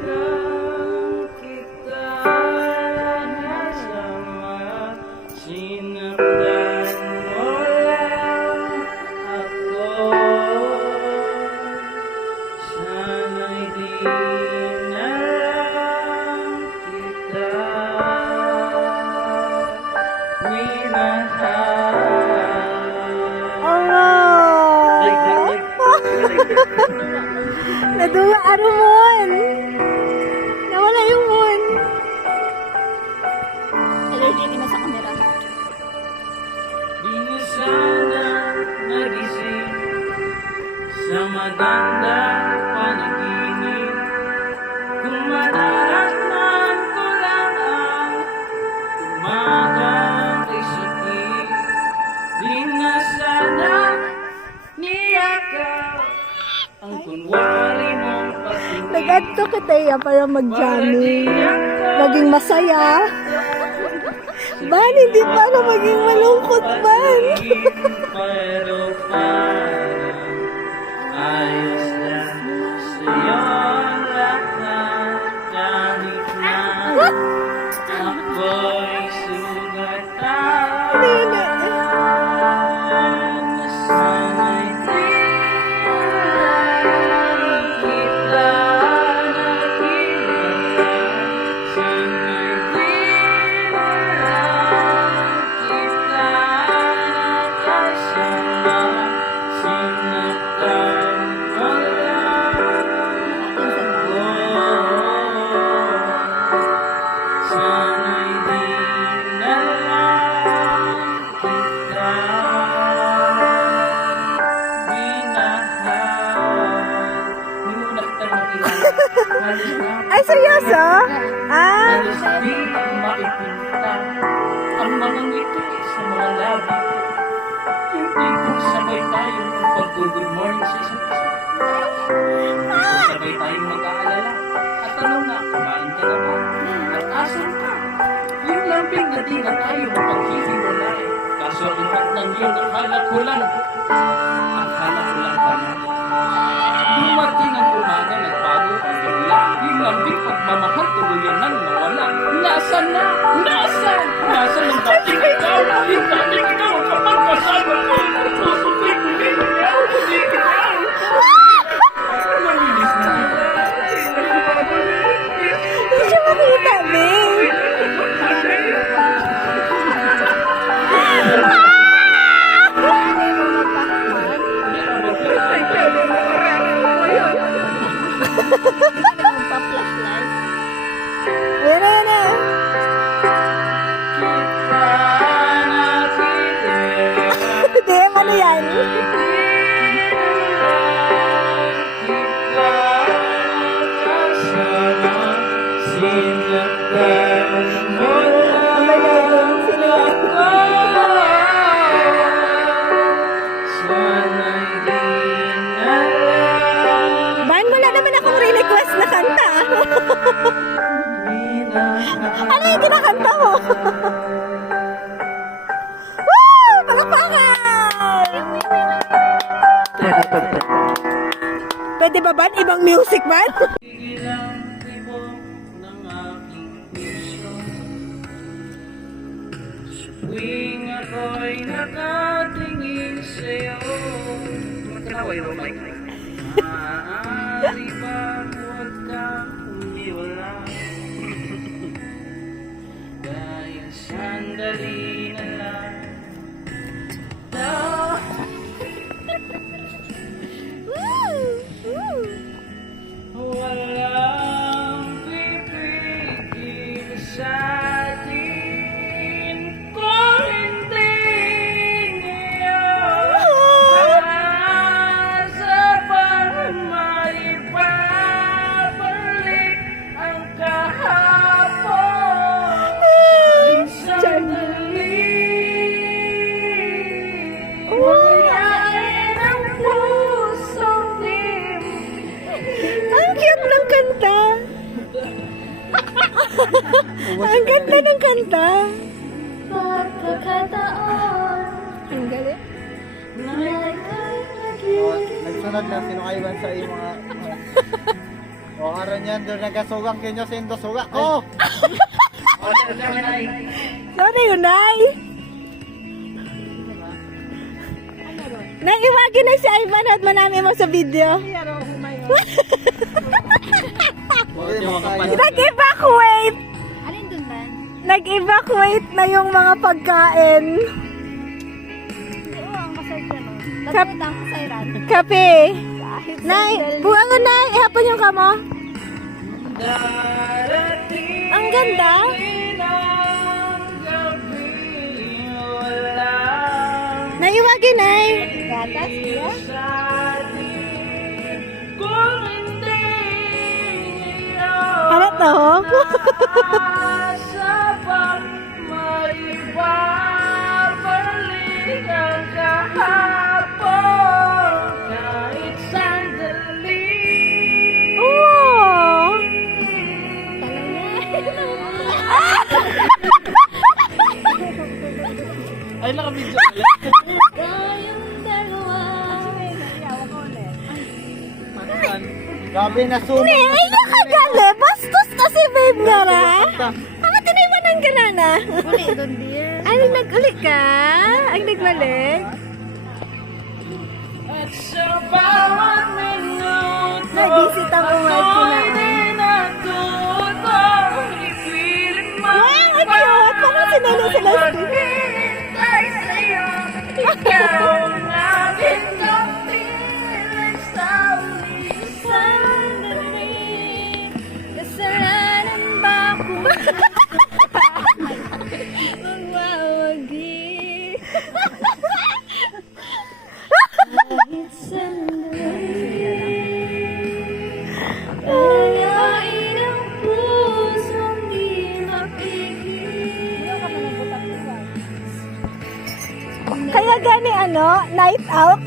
lang kita nasama, sinaktan mo lang ako. Sana'y di na lang kita minahal. Naduwa, Arumon! Nawala yung mon. Allergy din sa camera. Di na sana nagising sa magandang panaginip, kung madaratnan ko lang ang umagang kay sakit. Di na sana niyakaw ang kunwari mong patingin. Nag-adto kita para mag-jamming. Maging masaya. Ban, hindi para maging malungkot, Ban. Pero parang ayos lang sa'yo ang lahat, kahit na ako'y sugatan. Sana'y di lang kita nakilala, sana'y di lang kita nakasama, sinaktan mo lang ako. Sana'y di na lang kita Ay, seryoso? Ah? Halos di makikita ang mga ngiti sa mga labi. Yung tipong sabay tayo pag-good morning sa isa't isa. Tipong sabay tayong mag-aalala at tanong na, kumain ka na ba? At asan ka? Yung lambing na di na tayo mapaghihiwalay. Kaso ang lahat ng yun, akala ko lang pala. Dumating ang umaga, nagbago ang bigla. Yung lambing pagmamahal tuluyan nang nawala. Nasaan na? Nasaan? Nasaan ang dating ikaw? Yung dating ikaw kapag kasama ko. Susukli ko din niya. Hindi ikaw. Malinis na. Hindi siya makita, babe. Yan na, yan na. Hindi, ano yan? Oh my God, sino yan? Ban, wala naman akong re-request na kanta. Ano yung kinakanta mo? Woo! Palakpakan! Pwede ba, Ban? Ibang music, Ban? Ilang tibok ng aking puso, tuwing ako'y nakatingin sa'yo. Matinawa yung mic. Maaari ba huwag kang umiwala? Dahil sandali na lang. Walang pipigil sa atin kung hindi ngayon. Sa maibabalik ang kahapon. Sandali umayain ang pusong dim. Ang cute ng kanta. Ang ganda ng kanta. Pagkakataon Ang galing. na ika'y naging Nagsunod na sino kayo sa iyo mga O, aron yan, doon nagasugang kinyo sa Indosuga ko. Sorry, Unay. Naiwagi na si Ivan at manami mo sa video. Nag-evacuate. Alin dun ba? Nag-evacuate na yung mga pagkain. Oo, ang kasal ka no. Kap- Nagpunta ang kasayran. Kape. Nay, buwangon na. Ihapon yung kamo. Ang ganda. Naiwagi, Nay. Gatas, kuya? Harap na ho. Oh. Ay, naka-video. Kayong dalawa. Gabi na sunog. Ne, ay nakagali. Bastos kasi, babe nga ra. Ang tiniwan ng ganana. Uli dun, dear. Ay, nag-uli ka? Ay, nagbalik? Nag-visit ang umad ko na. Wow, ang cute! Parang sinalo sa last Kasalanan ba ako? Magwawagi. Kahit sandali. Ayain ang pusong di mapigil. Kaya gani night out?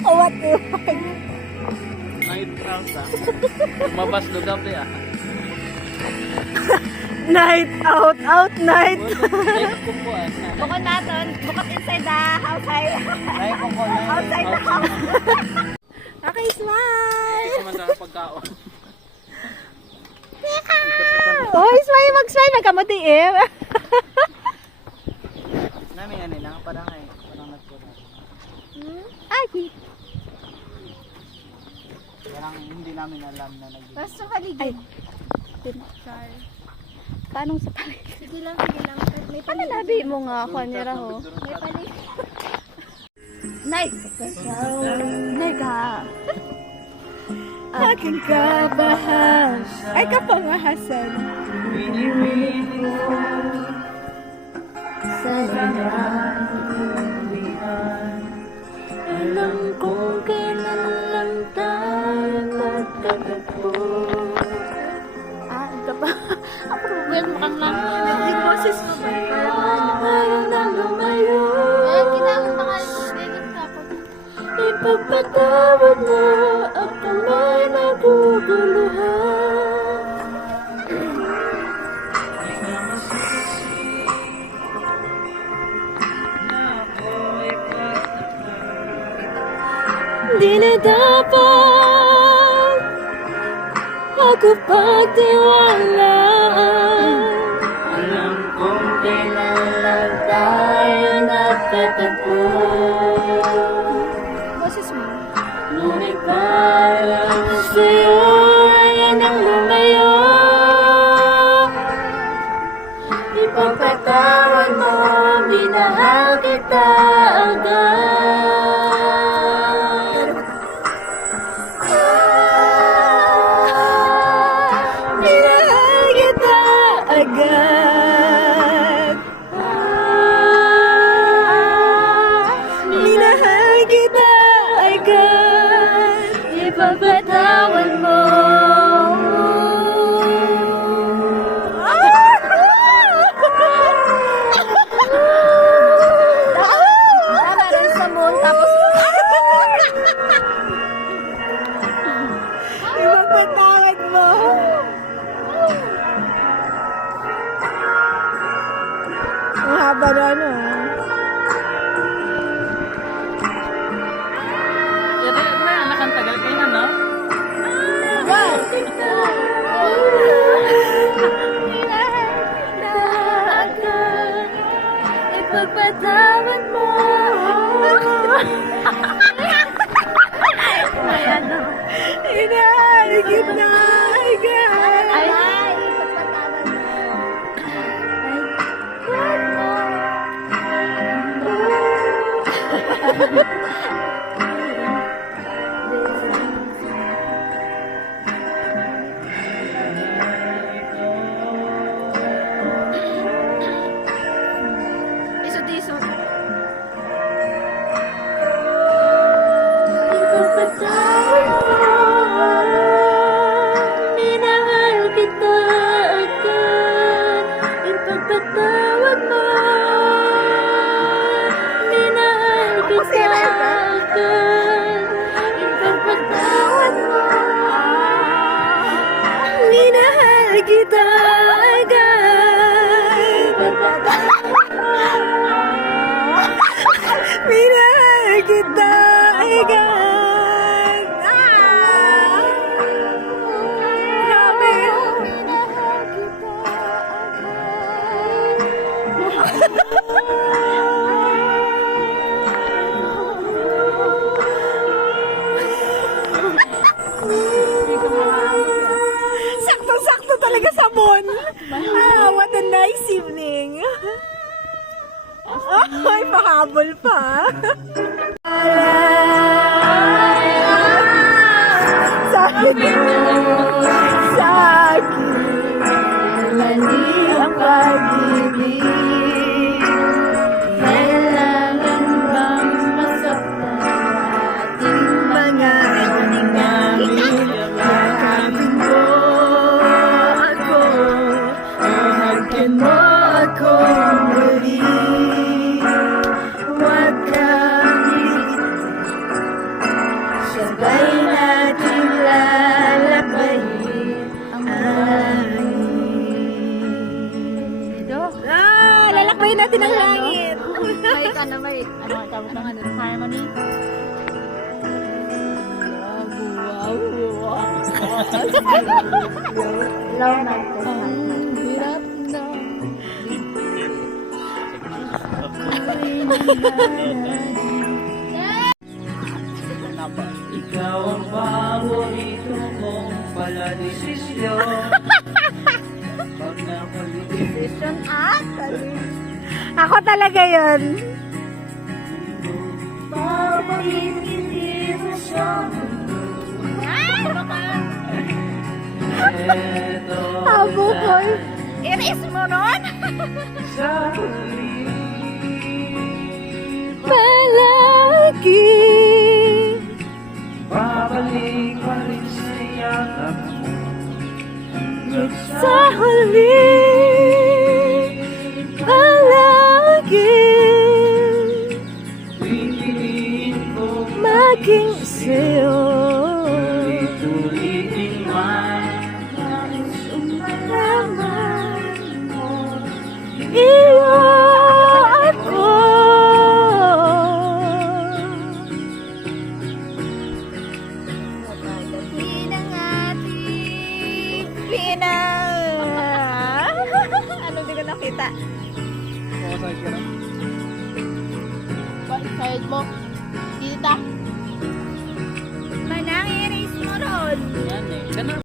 O what if? Night out ah. Lumabas do gabi ah. Night out, night. Night ko po ah. Bukod natin, bukod inside the outside. Ay, kung Outside the house. Okay, smile! Ito man sa pagkaon. Oh, smile, mag-smile. Nagkamuti eh. Namin yan nila, parang nagpura. Ay, Parang hindi namin alam na nag Basta paligid. Sorry. paano sa paligid? Sige lang. May Ano paligid. labi mo nga, kanyara ho? May paligid. Night! Nega! Aking kabahan ay kapangahasan. Alam kong kailan lang tayo magkatagpo. Ito pa. Ako rin mo kan lang. Yung boses ko ba? Parang nang lumayo. Eh, kinamang pangalan ko. Bigit ka ako. Ipagpatawad mo at kamay naguguluhan. Di na dapat ako pagtiwalaan. Alam kong Kailan lang tayo nagtatagpo. Boses mo. Ngunit parang sa'yo ay nang lumayo. Ipagpatawad mo, minahal kita agad. Minahal kita agad. Minahal kita agad. Ipagpatawad mo. Tama rin sa moon, tapos ipagpatawad mo. Ang haba na Yan na, nakantagal kayo na, no? Wow! Ipagpatawad mo. May ano. Inaligid na agad. Ay, ipagpatawad mo. isot-isot. Minahal kita agad. Ipagpatawad mo. Minahal kita agad. Ipagpatawad mo. Minahal kita agad. Minahal kita agad. Grabe. Minahal kita Sakto-sakto talaga sa Bon. What a nice evening. Ay, pahabol pa. Sa akin, mali ang pag-ibig. Kailangan bang masaktan ating mga damdamin? Yakapin mo ako, mahagkan mo ako muli. Huwag kang sabay natin lalabayin ang langit. Lalakbayin natin ang langit. May ka na may, ano, tawag ng ano, harmony. Low note. Hirap na. Ikaw ang paborito kong paladesisyon. Pag napaligid Ako talaga yun. eto Abo ko. Iris mo nun? sa huli. Palagi. Babalik pa rin sa yakap mo. Sa huli. Palagi. Pipiliin ko Maging sa'yo. ulit-ulitin man. Naman mo. Iyo ako. Pinang ating pinang. Ano di ko nakita? Side mo. Tita. Manang iris mo ron. Yan eh. Ganun.